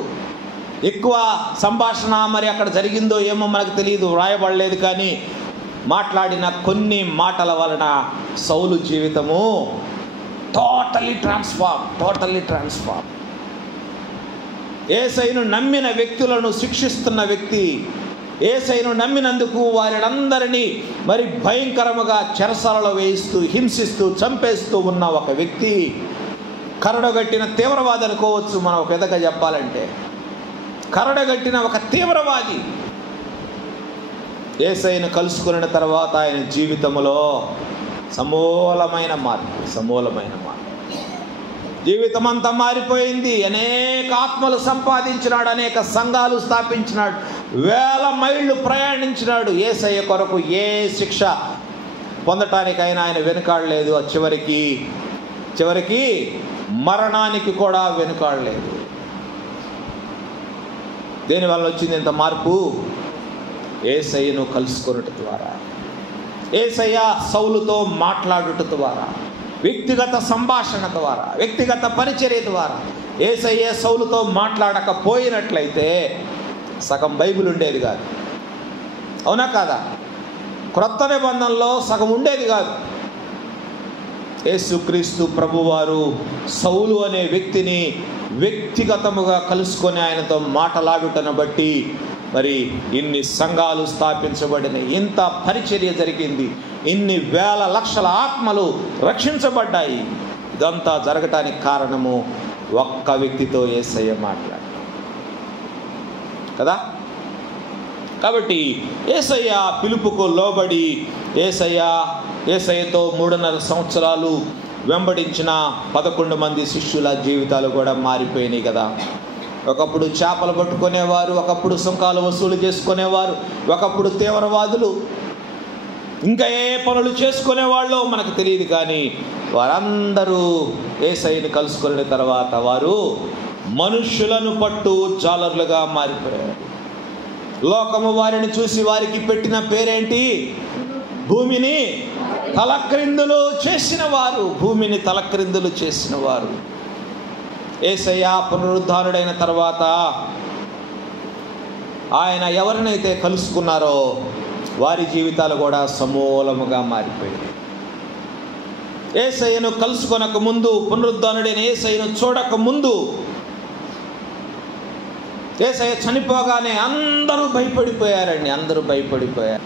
ఎక్కువ సంభాషణ మరి అక్కడ జరిగిందో ఏమో మనకు తెలియదు, వ్రాయబడలేదు. కానీ మాట్లాడిన కొన్ని మాటల వలన సౌలు జీవితము టోటల్లీ ట్రాన్స్ఫార్మ్. యేసయ్యను నమ్మిన వ్యక్తులను శిక్షిస్తున్న వ్యక్తి, యేసయ్యను నమ్మినందుకు వారినందరినీ మరి భయంకరముగా చెరసాలలో వేయిస్తూ, హింసిస్తూ, చంపేస్తూ ఉన్న ఒక వ్యక్తి, కరడగట్టిన తీవ్రవాది అనుకోవచ్చు మనం ఒక విధంగా చెప్పాలంటే. కరడగట్టిన ఒక తీవ్రవాది యేసయ్యను కలుసుకున్న తర్వాత ఆయన జీవితంలో సమూలమైన మార్పు. జీవితం అంతా మారిపోయింది. అనేక ఆత్మలు సంపాదించినాడు, అనేక సంఘాలు స్థాపించినాడు, 1000 మైళ్ళు ప్రయాణించినాడు. యేసయ్య కొరకు ఏ శిక్ష పొందటానికైనా ఆయన వెనుకాడలేదు. చివరికి మరణానికి కూడా వెనుకాడలేదు. దేనివల్ల వచ్చింది ఇంత మార్పు? యేసయ్యను కలుసుకొనుట ద్వారా, యేసయ్య సౌలుతో మాట్లాడుట ద్వారా, వ్యక్తిగత సంభాషణ ద్వారా, వ్యక్తిగత పరిచర్య ద్వారా. యేసయ్య సౌలుతో మాట్లాడకపోయినట్లయితే సగం బైబిల్ ఉండేది కాదు. అవునా కాదా? క్రొత్త నిబంధనలో సగం ఉండేది కాదు. యేసుక్రీస్తు ప్రభువారు సౌలు అనే వ్యక్తిని వ్యక్తిగతముగా కలుసుకొని ఆయనతో మాట్లాడుటను బట్టి మరి ఇన్ని సంఘాలు స్థాపించబడినాయి, ఇంత పరిచర్య జరిగింది, ఇన్ని 1000 లక్షల ఆత్మలు రక్షించబడ్డాయి. ఇదంతా జరగటానికి కారణము ఒక్క వ్యక్తితో యేసయ్య మాట్లాడు కదా. కాబట్టి యేసయ్య పిలుపుకు లోబడి యేసయ్యతో 3.5 సంవత్సరాలు వెంబడించిన 11 మంది శిష్యుల జీవితాలు కూడా మారిపోయినాయి కదా. ఒకప్పుడు చేపలు పట్టుకునేవారు, ఒకప్పుడు సుంకాలు వసూలు చేసుకునేవారు, ఒకప్పుడు తీవ్రవాదులు, ఇంకా ఏ పనులు చేసుకునేవాళ్ళు మనకు తెలియదు. కానీ వారందరూ యేసయ్యను కలుసుకున్న తర్వాత వారు మనుష్యులను పట్టు జాలర్లుగా మారిపోయారు. లోకము వారిని చూసి వారికి పెట్టిన పేరేంటి? భూమిని తలక్రిందులు చేసిన వారు. యేసయ్య పునరుద్ధానుడైన తర్వాత ఆయన ఎవరినైతే కలుసుకున్నారో వారి జీవితాలు కూడా సమూలముగా మారిపోయాయి. యేసయ్యను కలుసుకొనక ముందు, పునరుద్ధానుడైన యేసయ్యను చూడక ముందు, యేసయ్య చనిపోగానే అందరూ భయపడిపోయారండి, అందరూ భయపడిపోయారు.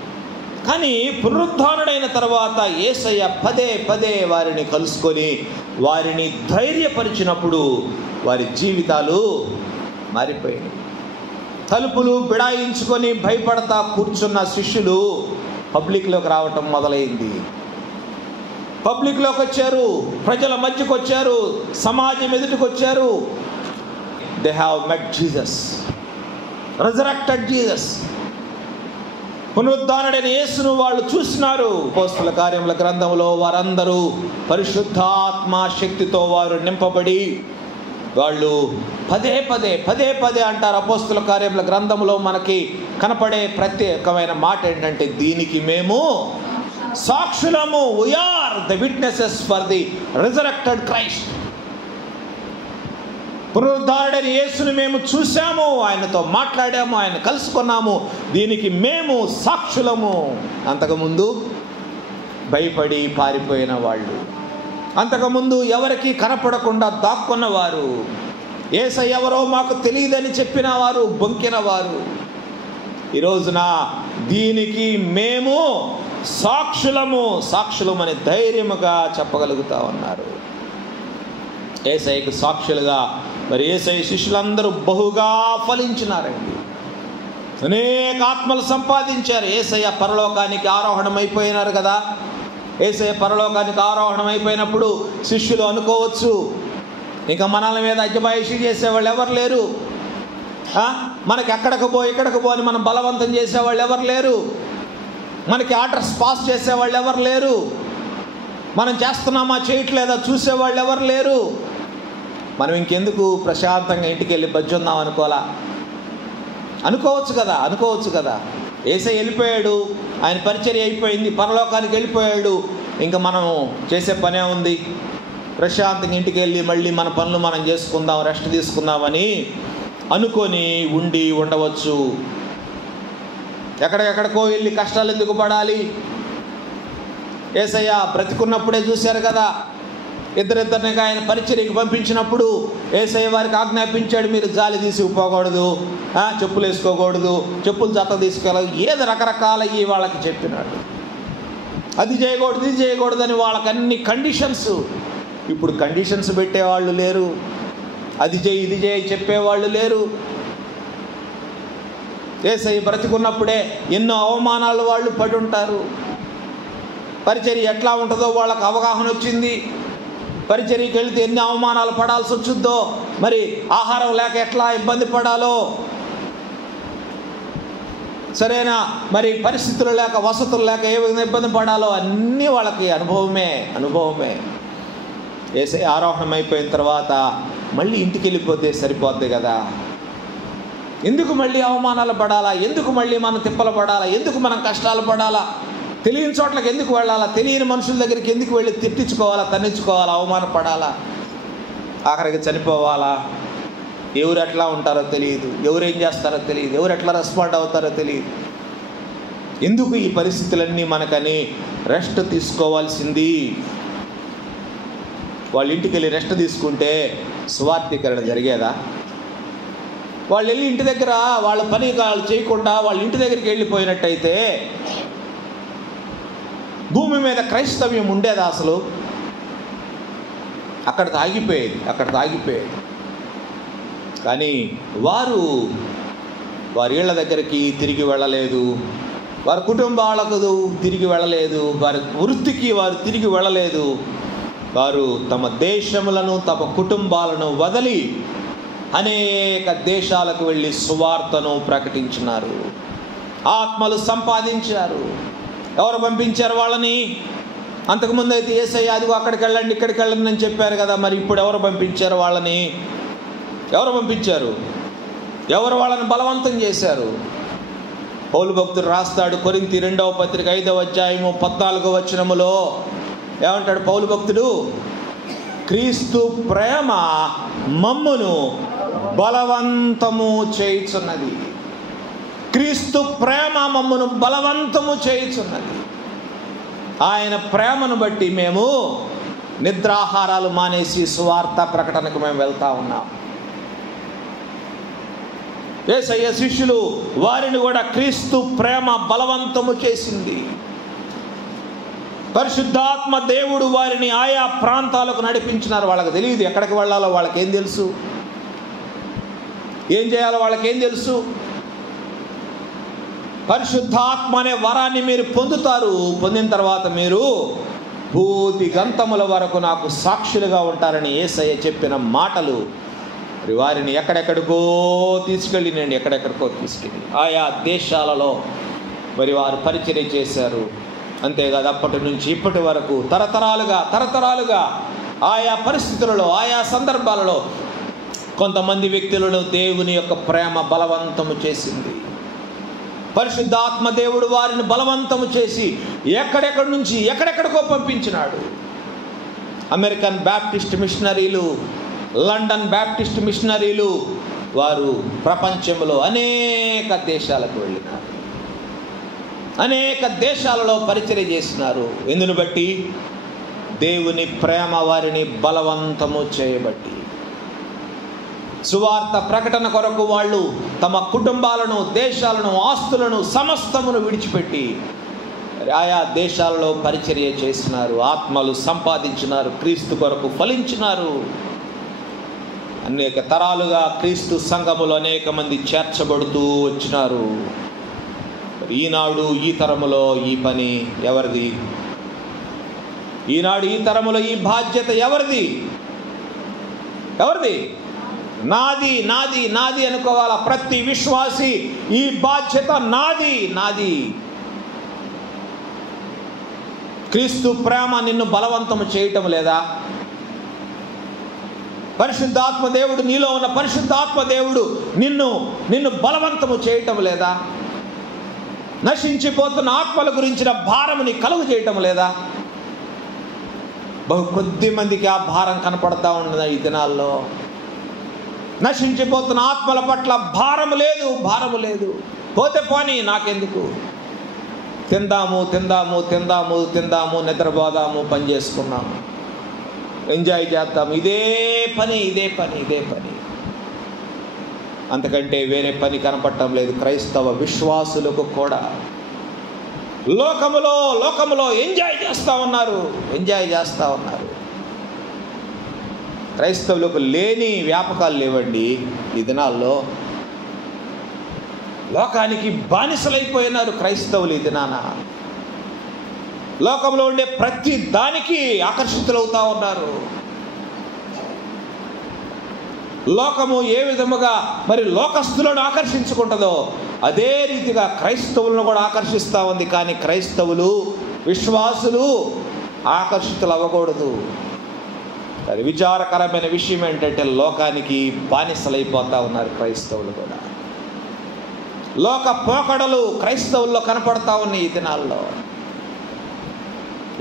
కానీ పునరుద్ధానుడైన తర్వాత యేసయ్య పదే పదే వారిని కలుసుకొని వారిని ధైర్యపరిచినప్పుడు వారి జీవితాలు మారిపోయాయి. తలుపులు బిడాయించుకొని భయపడతా కూర్చున్న శిష్యులు పబ్లిక్లోకి రావటం మొదలైంది. పబ్లిక్లోకి వచ్చారు, ప్రజల మధ్యకు వచ్చారు, సమాజం ఎదుటికి వచ్చారు. They have met Jesus, resurrected Jesus. పునరుద్ధానుడైన యేసును వాళ్ళు చూసినారు. అపోస్తలుల కార్యముల గ్రంథంలో వారందరూ పరిశుద్ధాత్మ శక్తితో వారు నింపబడి వాళ్ళు పదే పదే అంటారు. అపోస్తలుల కార్యముల గ్రంథంలో మనకి కనపడే ప్రత్యేకమైన మాట ఏంటంటే, దీనికి మేము సాక్షులము. We are the witnesses for the resurrected Christ. పునరుద్ధానుడైన యేసుని మేము చూసాము, ఆయనతో మాట్లాడాము, ఆయన కలుసుకున్నాము, దీనికి మేము సాక్షులము. అంతకుముందు భయపడి పారిపోయిన వాళ్ళు, అంతకుముందు ఎవరికి కనపడకుండా దాక్కున్నవారు, యేసయ్య ఎవరో మాకు తెలియదని చెప్పిన వారు, బొంకిన వారు, ఈ రోజున దీనికి మేము సాక్షులమని ధైర్యముగా చెప్పగలుగుతా ఉన్నారు. యేసయ్యకు సాక్షులుగా మరి యేసయ్య శిష్యులందరూ బహుగా ఫలించినారండి. అనేక ఆత్మలు సంపాదించారు. యేసయ్య పరలోకానికి ఆరోహణం అయిపోయినారు కదా. యేసయ్య పరలోకానికి ఆరోహణం అయిపోయినప్పుడు శిష్యులు అనుకోవచ్చు, ఇంకా మనల మీద అజమాయిషీ చేసేవాళ్ళు ఎవరు లేరు, మనకి ఎక్కడికి పో ఇక్కడికి పో అని మనం బలవంతం చేసేవాళ్ళు ఎవరు లేరు, మనకి ఆర్డర్స్ పాస్ చేసేవాళ్ళు ఎవరు లేరు, మనం చేస్తున్నామా చేయట్లేదా చూసేవాళ్ళు ఎవరు లేరు, మనం ఇంకెందుకు ప్రశాంతంగా ఇంటికి వెళ్ళి బజ్జుందాం అనుకోవచ్చు కదా. యేసయ్య వెళ్ళిపోయాడు, ఆయన పరిచర్య అయిపోయింది, పరలోకానికి వెళ్ళిపోయాడు, ఇంకా మనం చేసే పనే ఉంది, ప్రశాంతంగా ఇంటికి వెళ్ళి మళ్ళీ మన పనులు మనం చేసుకుందాం, రెస్ట్ తీసుకుందామని అనుకొని ఉండవచ్చు. ఎక్కడికో వెళ్ళి కష్టాలు ఎందుకు పడాలి? యేసయ్య బ్రతికున్నప్పుడే చూశారు కదా, ఇద్దరిద్దరినిగా ఆయన పరిచర్యకి పంపించినప్పుడు యేసయ్య వారికి ఆజ్ఞాపించాడు, మీరు జాలి తీసుకుపోకూడదు, చెప్పులు వేసుకోకూడదు, చెప్పులు జత తీసుకెళ్ళదు, ఏదో రకరకాల వాళ్ళకి చెప్పినాడు. అది చేయకూడదు ఇది చేయకూడదని వాళ్ళకి అన్ని కండిషన్స్. ఇప్పుడు కండిషన్స్ పెట్టేవాళ్ళు లేరు, అది చేయి ఇది చేయి చెప్పేవాళ్ళు లేరు. యేసయ్య బ్రతికున్నప్పుడే ఎన్నో అవమానాలు వాళ్ళు పడి ఉంటారు. పరిచర్య ఎట్లా ఉంటుందో వాళ్ళకి అవగాహన వచ్చింది. పరిచర్యకి వెళితే ఎన్ని అవమానాలు పడాల్సి వచ్చుద్దో, మరి ఆహారం లేక ఎట్లా ఇబ్బంది పడాలో, సరైన మరి పరిస్థితులు లేక వసతులు లేక ఏ విధంగా ఇబ్బంది పడాలో అన్నీ వాళ్ళకి అనుభవమే. యేసయ్య ఆరోహణం అయిపోయిన తర్వాత మళ్ళీ ఇంటికి వెళ్ళిపోతే సరిపోద్ది కదా. ఎందుకు మళ్ళీ అవమానాలు పడాలా? ఎందుకు మళ్ళీ మనం తిప్పలు పడాలా? ఎందుకు మనం కష్టాలు పడాలా? తెలియని చోట్లకి ఎందుకు వెళ్ళాలా? తెలియని మనుషుల దగ్గరికి ఎందుకు వెళ్ళి తిట్టించుకోవాలా, తన్నించుకోవాలా, అవమానపడాలా, ఆఖరికి చనిపోవాలా? ఎవరు ఎట్లా ఉంటారో తెలియదు, ఎవరు ఏం చేస్తారో తెలియదు, ఎవరు ఎట్లా రెస్పాండ్ అవుతారో తెలియదు. ఎందుకు ఈ పరిస్థితులన్నీ మనకని రెస్ట్ తీసుకోవాల్సింది. వాళ్ళ ఇంటికి వెళ్ళి రెస్ట్ తీసుకుంటే సువార్తీకరణ జరిగేదా? వాళ్ళు వెళ్ళి ఇంటి దగ్గర వాళ్ళ పని చేయకుండా వాళ్ళ ఇంటి దగ్గరికి వెళ్ళిపోయినట్టయితే భూమి మీద క్రైస్తవ్యం ఉండేదా? అసలు అక్కడితో ఆగిపోయేది. కానీ వారి ఇళ్ళ దగ్గరికి తిరిగి వెళ్ళలేదు, వారి కుటుంబాలకు తిరిగి వెళ్ళలేదు, వారి వృత్తికి వారు తిరిగి వెళ్ళలేదు. వారు తమ దేశములను తమ కుటుంబాలను వదిలి అనేక దేశాలకు వెళ్ళి సువార్తను ప్రకటించినారు, ఆత్మలు సంపాదించారు. ఎవరు పంపించారు వాళ్ళని? అంతకుముందు అయితే యేసయ్య అదిగో అక్కడికి వెళ్ళండి ఇక్కడికి వెళ్ళండి అని చెప్పారు కదా. మరి ఇప్పుడు ఎవరు పంపించారు వాళ్ళని? ఎవరు వాళ్ళని బలవంతం చేశారు? పౌలు భక్తుడు రాస్తాడు, కొరింథీ 2వ పత్రిక 5వ అధ్యాయము 14వ వచనములో ఏమంటాడు పౌలు భక్తుడు? క్రీస్తు ప్రేమ మమ్మును బలవంతము చేయుచున్నది. క్రీస్తు ప్రేమ మమ్మును బలవంతము చేయుచున్నది. ఆయన ప్రేమను బట్టి మేము నిద్రాహారాలు మానేసి సువార్త ప్రకటనకు మేము వెళ్తా ఉన్నాం. యేసయ్య శిష్యులు, వారిని కూడా క్రీస్తు ప్రేమ బలవంతము చేసింది. పరిశుద్ధాత్మ దేవుడు వారిని ఆయా ప్రాంతాలకు నడిపించినారు. వాళ్ళకి తెలియదు ఎక్కడికి వెళ్ళాలో, వాళ్ళకేం తెలుసు, ఏం చేయాలో వాళ్ళకేం తెలుసు. పరిశుద్ధాత్మ అనే వరాన్ని మీరు పొందుతారు. పొందిన తర్వాత మీరు భూతి గంతముల వరకు నాకు సాక్షులుగా ఉంటారని యేసయ్య చెప్పిన మాటలు వారిని ఎక్కడెక్కడికో తీసుకెళ్ళినండి. ఎక్కడెక్కడికో తీసుకెళ్ళి ఆయా దేశాలలో మరి వారు పరిచర్య చేశారు. అంతేకాదు, అప్పటి నుంచి ఇప్పటి వరకు తరతరాలుగా ఆయా పరిస్థితులలో, ఆయా సందర్భాలలో కొంతమంది వ్యక్తులను దేవుని యొక్క ప్రేమ బలవంతము చేసింది. పరిశుద్ధాత్మ దేవుడు వారిని బలవంతము చేసి ఎక్కడెక్కడి నుంచి ఎక్కడెక్కడికో పంపించినాడు. అమెరికన్ బ్యాప్టిస్ట్ మిషనరీలు, లండన్ బ్యాప్టిస్ట్ మిషనరీలు వారు ప్రపంచంలో అనేక దేశాలకు వెళ్ళినారు. అనేక దేశాలలో పరిచర్య చేసినారు. ఎందును బట్టి? దేవుని ప్రేమ వారిని బలవంతము చేయబట్టి. సువార్త ప్రకటన కొరకు వాళ్ళు తమ కుటుంబాలను, దేశాలను, ఆస్తులను, సమస్తమును విడిచిపెట్టి ఆయా దేశాలలో పరిచర్య చేసినారు. ఆత్మలు సంపాదించినారు, క్రీస్తు కొరకు ఫలించినారు. అనేక తరాలుగా క్రీస్తు సంఘములో అనేక మంది చేర్చబడుతూ వచ్చినారు. ఈనాడు ఈ తరములో ఈ పని ఎవరిది? ఈనాడు ఈ తరములో ఈ బాధ్యత ఎవరిది? నాది నాది నాది అనుకోవాలా ప్రతి విశ్వాసి. ఈ బాధ్యత నాది. క్రీస్తు ప్రేమ నిన్ను బలవంతము చేయటం లేదా? పరిశుద్ధాత్మ దేవుడు, నీలో ఉన్న పరిశుద్ధాత్మ దేవుడు నిన్ను బలవంతము చేయటం లేదా? నశించిపోతున్న ఆత్మల గురించిన భారముని కలుగు చేయటం లేదా? బహు కొద్ది మందికి ఆ భారం కనపడతా ఉన్నది ఈ దినాల్లో. నశించిపోతున్న ఆత్మల పట్ల భారము లేదు. పోతే పోనీ, నాకెందుకు, తిందాము, నిద్రపోదాము, పని చేసుకున్నాము, ఎంజాయ్ చేద్దాము, ఇదే పని. అంతకంటే వేరే పని కనపడటం లేదు క్రైస్తవ విశ్వాసులకు కూడా. లోకములో ఎంజాయ్ చేస్తూ ఉన్నారు. క్రైస్తవులకు లేని వ్యాపకాలు లేవండి ఈ దినాల్లో. లోకానికి బానిసలైపోయినారు క్రైస్తవులు ఈ దినాన. లోకంలో ఉండే ప్రతి దానికి ఆకర్షితులవుతా ఉన్నారు. లోకము ఏ విధముగా మరి లోకస్తులను ఆకర్షించుకుంటుందో అదే రీతిగా క్రైస్తవులను కూడా ఆకర్షిస్తూ ఉంది. కానీ క్రైస్తవులు, విశ్వాసులు ఆకర్షితులు అవ్వకూడదు. అది విచారకరమైన విషయం ఏంటంటే లోకానికి బానిసలైపోతూ ఉన్నారు క్రైస్తవులు కూడా. లోక పోకడలు క్రైస్తవుల్లో కనపడతా ఉన్నాయి ఈ దినాల్లో.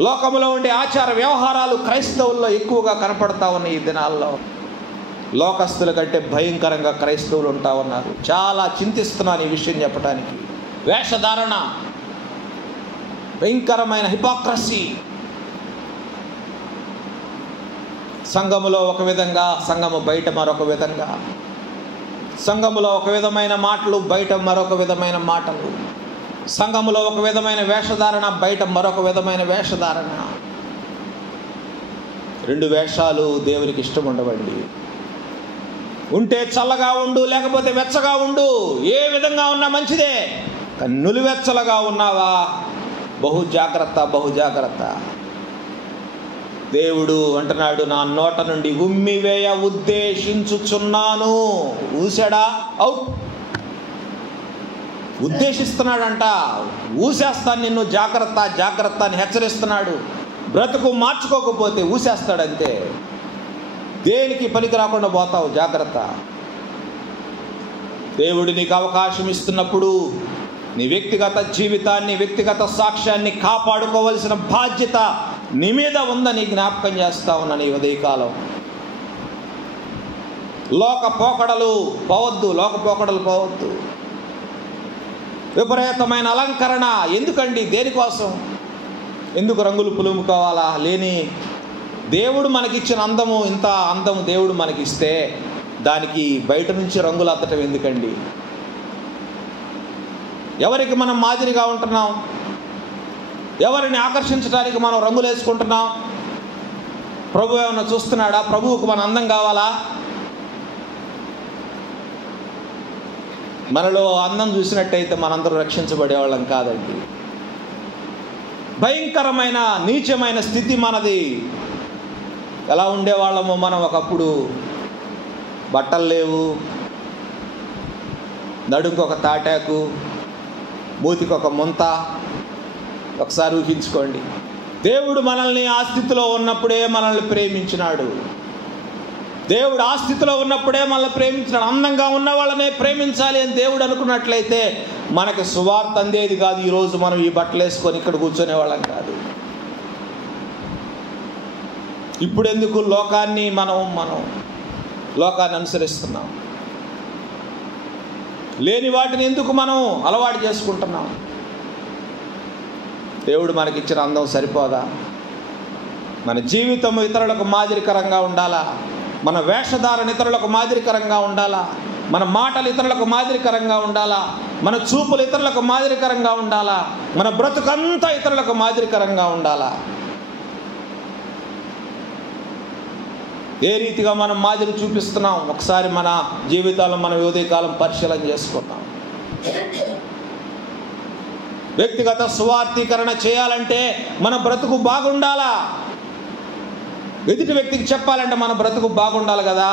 లోకంలో ఉండే ఆచార వ్యవహారాలు క్రైస్తవుల్లో ఎక్కువగా కనపడతా ఉన్నాయి ఈ దినాల్లో. లోకస్తుల కంటే భయంకరంగా క్రైస్తవులు ఉంటా ఉన్నారు. చాలా చింతిస్తున్నాను ఈ విషయం చెప్పడానికి. వేషధారణ, భయంకరమైన హిపోక్రసీ. సంఘములో ఒక విధంగా, సంఘము బయట మరొక విధంగా. సంఘములో ఒక విధమైన మాటలు, బయట మరొక విధమైన మాటలు. సంఘములో ఒక విధమైన వేషధారణ, బయట మరొక విధమైన వేషధారణ. రెండు వేషాలు దేవునికి ఇష్టం ఉండవండి. ఉంటే చల్లగా ఉండు, లేకపోతే వెచ్చగా ఉండు. ఏ విధంగా ఉన్నా మంచిదే. కన్నులు వెచ్చలుగా ఉన్నావా, బహు జాగ్రత్త. దేవుడు అంటున్నాడు, నా నోట నుండి ఉమ్మివేయ ఉద్దేశించుచున్నాను. ఊసాడా? అవుట్. ఉద్దేశిస్తున్నాడంట. ఊసేస్తాను నిన్ను, జాగ్రత్త అని హెచ్చరిస్తున్నాడు. బ్రతుకు మార్చుకోకపోతే ఊసేస్తాడంతే. దేనికి పనికి రాకుండా పోతావు, జాగ్రత్త. దేవుడు నీకు అవకాశం ఇస్తున్నప్పుడు నీ వ్యక్తిగత జీవితాన్ని, వ్యక్తిగత సాక్ష్యాన్ని కాపాడుకోవలసిన బాధ్యత నీ మీద ఉందని జ్ఞాపకం చేస్తా ఉన్నాను. ఈ ఉదయకాలం లోక పోకడలు పోవద్దు. విపరీతమైన అలంకరణ ఎందుకండి? దేనికోసం? ఎందుకు రంగులు పులుముకోవాలా? లేని దేవుడు మనకిచ్చిన అందము, ఇంత అందం దేవుడు మనకిస్తే దానికి బయట నుంచి రంగులు అద్దటం ఎందుకండి? ఎవరికి మనం మాదిరిగా ఉంటున్నాం? ఎవరిని ఆకర్షించడానికి మనం రంగులు వేసుకుంటున్నాం? ప్రభు ఏమన్నా చూస్తున్నాడా? ప్రభువుకు మన అందం కావాలా? మనలో అందం చూసినట్టయితే మనందరూ రక్షించబడేవాళ్ళం కాదండి. భయంకరమైన నీచమైన స్థితి మనది. ఎలా ఉండేవాళ్ళమో మనం ఒకప్పుడు. బట్టలు లేవు, నడుంకి ఒక తాటాకు, మూతికి ఒక ముంత. ఒకసారి ఊహించుకోండి. దేవుడు మనల్ని ఆ స్థితిలో ఉన్నప్పుడే మనల్ని ప్రేమించినాడు. దేవుడు ఆ స్థితిలో ఉన్నప్పుడే మనల్ని ప్రేమించినాడు. అందంగా ఉన్న వాళ్ళనే ప్రేమించాలి అని దేవుడు అనుకున్నట్లయితే మనకి సువార్త అందేది కాదు. ఈరోజు మనం ఈ బట్టలు వేసుకొని ఇక్కడ కూర్చునే వాళ్ళం కాదు. ఇప్పుడు ఎందుకు లోకాన్ని మనం లోకాన్ని అనుసరిస్తున్నాం? లేని వాటిని ఎందుకు మనం అలవాటు చేసుకుంటున్నాం? దేవుడు మనకిచ్చిన అందం సరిపోదా? మన జీవితం ఇతరులకు మాదిరికరంగా ఉండాలా? మన వేషధారణ ఇతరులకు మాదిరికరంగా ఉండాలా? మన మాటలు ఇతరులకు మాదిరికరంగా ఉండాలా? మన చూపులు ఇతరులకు మాదిరికరంగా ఉండాలా? మన బ్రతుకంతా ఇతరులకు మాదిరికరంగా ఉండాలా? ఏ రీతిగా మనం మాదిరి చూపిస్తున్నాం? ఒకసారి మన జీవితాలను మనం ఉదయకాలం పరిశీలన చేసుకుందాం. వ్యక్తిగత స్వార్థీకరణ చేయాలంటే మన బ్రతుకు బాగుండాలా? ఎదుటి వ్యక్తికి చెప్పాలంటే మన బ్రతుకు బాగుండాలి కదా.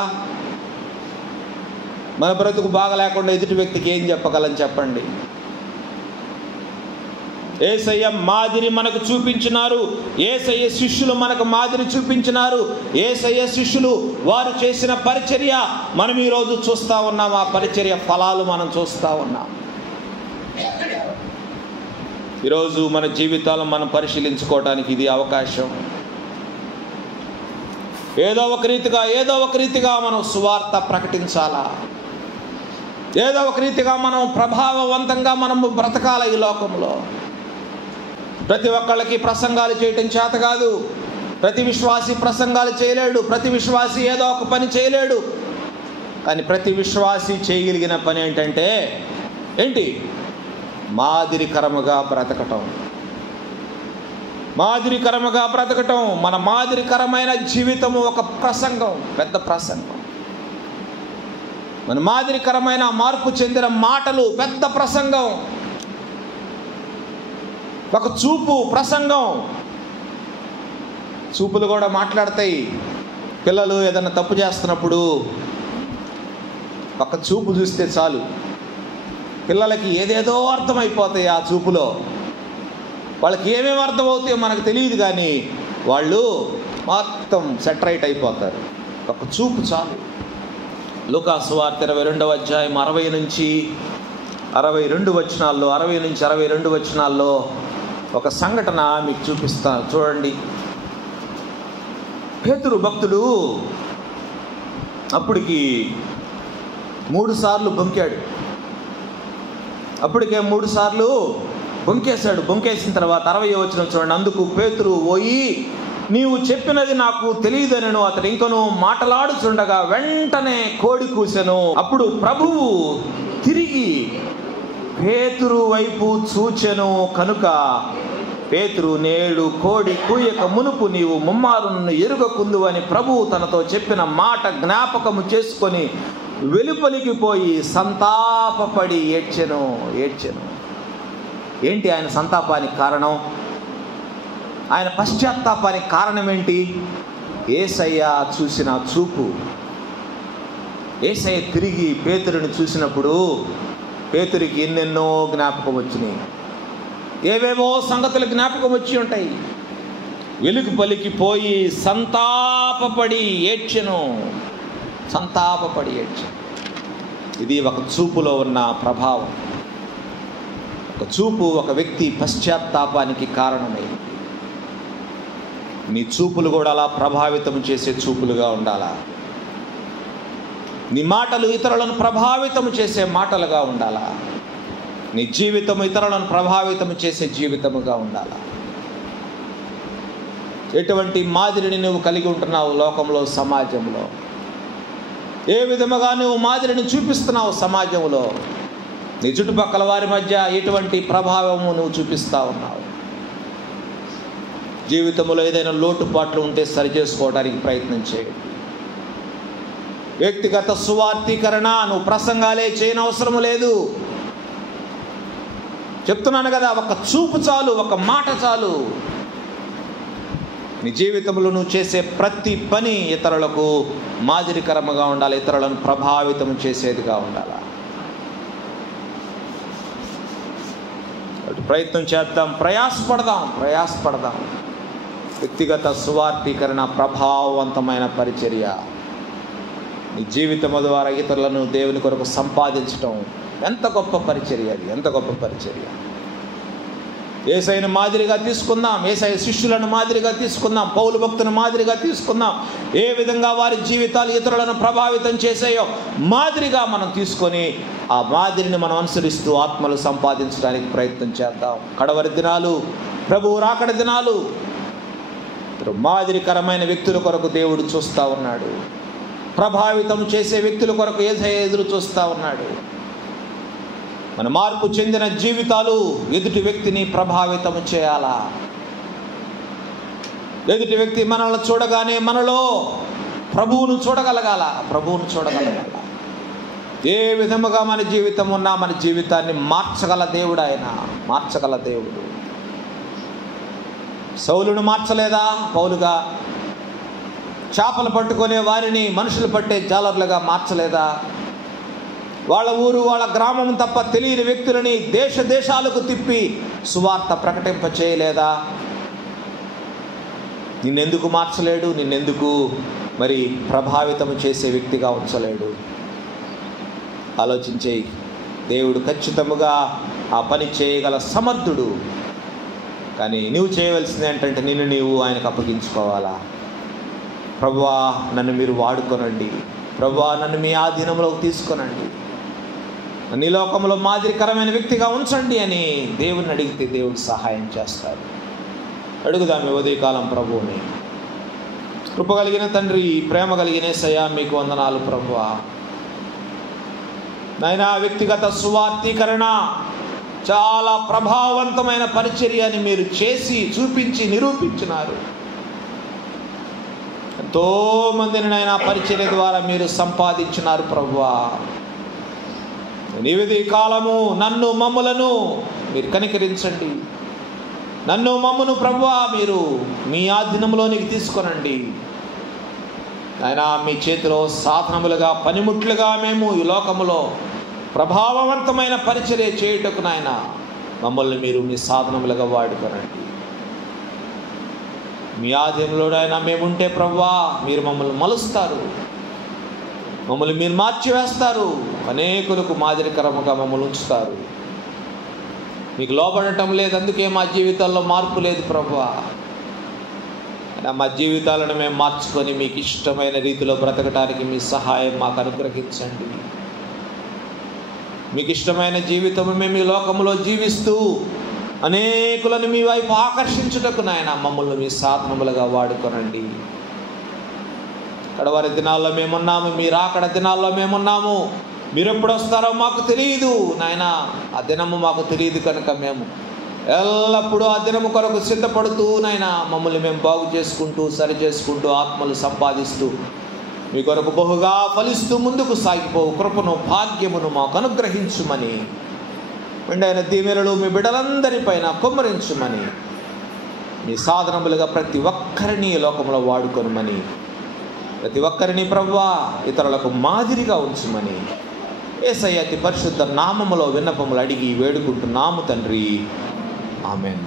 మన బ్రతుకు బాగలేకుండా ఎదుటి వ్యక్తికి ఏం చెప్పగలం చెప్పండి? యేసయ్య మాదిరి మనకు చూపించినారు. యేసయ్య శిష్యులు మనకు మాదిరి చూపించినారు. యేసయ్య శిష్యులు వారు చేసిన పరిచర్య మనం ఈరోజు చూస్తూ ఉన్నాం. ఆ పరిచర్య ఫలాలు మనం చూస్తూ ఉన్నాం. ఈరోజు మన జీవితాలను మనం పరిశీలించుకోవడానికి ఇది అవకాశం. ఏదో ఒక రీతిగా మనం సువార్త ప్రకటించాలా? ఏదో ఒక రీతిగా మనం ప్రభావవంతంగా మనము బ్రతకాల ఈ లోకంలో. ప్రతి ఒక్కళ్ళకి ప్రసంగాలు చేయటం చేత కాదు. ప్రతి విశ్వాసి ప్రసంగాలు చేయలేడు. ప్రతి విశ్వాసి ఏదో ఒక పని చేయలేడు. కానీ ప్రతి విశ్వాసి చేయగలిగిన పని ఏంటి? మాదిరికరముగా బ్రతకటం. మన మాదిరికరమైన జీవితము ఒక ప్రసంగం, పెద్ద ప్రసంగం. మన మాదిరికరమైన మార్పు చెందిన మాటలు పెద్ద ప్రసంగం. ఒక చూపు ప్రసంగం. చూపులు కూడా మాట్లాడతాయి. పిల్లలు ఏదైనా తప్పు చేస్తున్నప్పుడు ఒక చూపు చూస్తే చాలు, పిల్లలకి ఏదేదో అర్థమైపోతాయి. ఆ చూపులో వాళ్ళకి ఏమేమి అర్థమవుతాయో మనకు తెలియదు, కానీ వాళ్ళు మొత్తం సెటరైట్ అయిపోతారు. ఒక చూపు చాలు. లూకాసు సువార్త 22వ అధ్యాయం 60 నుంచి 62 వచనాల్లో ఒక సంఘటన మీకు చూపిస్తాను, చూడండి. పేతురు భక్తుడు అప్పటికి 3 సార్లు బొంకాడు. అప్పటికే 3 సార్లు బొంకేశాడు. బొంకేసిన తర్వాత 60వ వచనం చూడండి. అందుకు పేతురు, ఓయి నీవు చెప్పినది నాకు తెలియదనెను. అతడు ఇంకను మాటలాడుచుండగా వెంటనే కోడి కూసెను. అప్పుడు ప్రభువు తిరిగి పేతురు వైపు చూచెను. కనుక పేతురు, నేడు కోడి కూయక మునుపు నీవు ముమ్మారు నన్ను ఎరుగకుందు అని ప్రభువు తనతో చెప్పిన మాట జ్ఞాపకము చేసుకొని వెలుపలికి పోయి సంతాపపడి ఏడ్చెను. ఏంటి ఆయన సంతాపానికి కారణం? ఆయన పశ్చాత్తాపానికి కారణం ఏంటి? యేసయ్య చూసిన చూపు. యేసయ్య తిరిగి పేతురుని చూసినప్పుడు పేతురికి ఎన్నెన్నో జ్ఞాపకం వచ్చినాయి. ఏవేవో సంగతులు జ్ఞాపకం వచ్చి ఉంటాయి. వెలుగు పలికి పోయి సంతాపపడి ఏడ్చెను. ఇది ఒక చూపులో ఉన్న ప్రభావం. ఒక చూపు ఒక వ్యక్తి పశ్చాత్తాపానికి కారణమైంది. నీ చూపులు కూడా అలా ప్రభావితం చేసే చూపులుగా ఉండాలా. నీ మాటలు ఇతరులను ప్రభావితం చేసే మాటలుగా ఉండాలా. నీ జీవితం ఇతరులను ప్రభావితం చేసే జీవితముగా ఉండాలా. ఎటువంటి మాదిరిని నువ్వు కలిగి ఉంటున్నావు లోకంలో, సమాజంలో? ఏ విధముగా నువ్వు మాదిరిని చూపిస్తున్నావు సమాజంలో? నీ చుట్టుపక్కల వారి మధ్య ఎటువంటి ప్రభావము నువ్వు చూపిస్తూ ఉన్నావు? జీవితంలో ఏదైనా లోటుపాట్లు ఉంటే సరిచేసుకోవడానికి ప్రయత్నం చేయండి. వ్యక్తిగత సువార్థీకరణ నువ్వు ప్రసంగాలే చేయనవసరం లేదు. చెప్తున్నాను కదా, ఒక చూపు చాలు, ఒక మాట చాలు. నీ జీవితంలో నువ్వు చేసే ప్రతి పని ఇతరులకు మాదిరికరంగా ఉండాలి, ఇతరులను ప్రభావితం చేసేదిగా ఉండాలి. ప్రయత్నం చేద్దాం, ప్రయాసపడదాం. వ్యక్తిగత సువార్థీకరణ ప్రభావవంతమైన పరిచర్య. నీ జీవితం ద్వారా ఇతరులను దేవుని కొరకు సంపాదించడం ఎంత గొప్ప పరిచర్య అది, ఎంత గొప్ప పరిచర్య. యేసయ్యను మాదిరిగా తీసుకుందాం, యేసయ్య శిష్యులను మాదిరిగా తీసుకుందాం, పౌలు భక్తుని మాదిరిగా తీసుకుందాం. ఏ విధంగా వారి జీవితాలు ఇతరులను ప్రభావితం చేసాయో మాదిరిగా మనం తీసుకొని ఆ మాదిరిని మనం అనుసరిస్తూ ఆత్మలు సంపాదించడానికి ప్రయత్నం చేద్దాం. కడవరి దినాలు, ప్రభువు రాకడ దినాలు. మాదిరికరమైన వ్యక్తుల కొరకు దేవుడు చూస్తూ ఉన్నాడు. ప్రభావితం చేసే వ్యక్తుల కొరకు యేసయ్య ఎదురు చూస్తూ ఉన్నాడు. మన మార్పు చెందిన జీవితాలు ఎదుటి వ్యక్తిని ప్రభావితం చేయాలా. ఎదుటి వ్యక్తి మనల్ని చూడగానే మనలో ప్రభువును చూడగలగాల. ఏ విధముగా మన జీవితం ఉన్నా మన జీవితాన్ని మార్చగల దేవుడు ఆయన, మార్చగల దేవుడు. సౌలును మార్చలేదా పౌలుగా? చేపలు పట్టుకునే వారిని మనుషులు పట్టే జాలర్లుగా మార్చలేదా? వాళ్ళ ఊరు, వాళ్ళ గ్రామం తప్ప తెలియని వ్యక్తులని దేశాలకు తిప్పి సువార్త ప్రకటింప చేయలేదా? నిన్నెందుకు మార్చలేడు? నిన్నెందుకు మరి ప్రభావితం చేసే వ్యక్తిగా ఉంచలేడు? ఆలోచించేయి. దేవుడు ఖచ్చితంగా ఆ పని చేయగల సమర్థుడు. కానీ నువ్వు చేయవలసింది ఏంటంటే నిన్ను నీవు ఆయనకు అప్పగించుకోవాలా. ప్రభువా, నన్ను మీరు వాడుకోనండి. ప్రభువా, నన్ను మీ ఆధీనంలోకి తీసుకొనండి. నీ లోకంలో మాదిరికరమైన వ్యక్తిగా ఉంచండి అని దేవుని అడిగితే దేవుడు సహాయం చేస్తాడు. అడుగుదాం ఈ ఉదయకాలం ప్రభువుని. కృప కలిగిన తండ్రి, ప్రేమ కలిగిన యేసయ్యా, మీకు వందనాలు ప్రభువా. నాయనా, వ్యక్తిగత సువార్థీకరణ చాలా ప్రభావవంతమైన పరిచర్య అని మీరు చేసి చూపించి నిరూపించినారు. ఎంతో మందిని నాయనా పరిచర్య ద్వారా మీరు సంపాదించినారు ప్రభువా. నీవిది కాలము నన్ను మమ్ములను మీరు కనికరించండి. నన్ను మమ్మును ప్రభువా మీరు మీ ఆధీనంలోనికి తీసుకొనండి. ఆయన మీ చేతిలో సాధనములుగా, పనిముట్లుగా మేము ఈ లోకములో ప్రభావవంతమైన పరిచర్య చేయుటకు నాయన మమ్మల్ని మీరు మీ సాధనములుగా వాడుకోనండి. మీ ఆధీనంలో ఆయన మేముంటే ప్రభువా మీరు మమ్మల్ని మలుస్తారు, మమ్మల్ని మీరు మార్చివేస్తారు, అనేకులకు మాదిరికరముగా మమ్మల్ని ఉంచుతారు. మీకు లోబడటం లేదు, అందుకే మా జీవితాల్లో మార్పు లేదు ప్రభువా. మా జీవితాలను మేము మార్చుకొని మీకు ఇష్టమైన రీతిలో బ్రతకడానికి మీ సహాయం మాకు అనుగ్రహించండి. మీకు ఇష్టమైన జీవితం మేము ఈ లోకంలో జీవిస్తూ అనేకులను మీ వైపు ఆకర్షించుటకు నాయన మమ్మల్ని మీ సాధనములుగా వాడుకోనండి. కడవరి దినాల్లో మేమున్నాము, మీరు రాకడ దినాల్లో మేమున్నాము. మీరు ఎప్పుడు వస్తారో మాకు తెలియదు నాయన, ఆ దినము మాకు తెలియదు కనుక మేము ఎల్లప్పుడూ ఆ దినము కొరకు సిద్ధపడుతూ నాయన మమ్మల్ని మేము బాగు చేసుకుంటూ సరి చేసుకుంటూ ఆత్మలు సంపాదిస్తూ మీ కొరకు బహుగా ఫలిస్తూ ముందుకు సాగిపోవు కృపను భాగ్యమును మాకు అనుగ్రహించుమని, మెండైన దీవెనలు మీ బిడ్డలందరిపైన కుమ్మరించుమని, మీ సాధనములుగా ప్రతి ఒక్కరిని లోకంలో వాడుకొనుమని, ప్రతి ఒక్కరిని ప్రభువా ఇతరులకు మాదిరిగా ఉంచుమని యేసయ్య అతి పరిశుద్ధ నామములో విన్నపములు అడిగి వేడుకుంటున్నాము తండ్రి. ఆమేన్.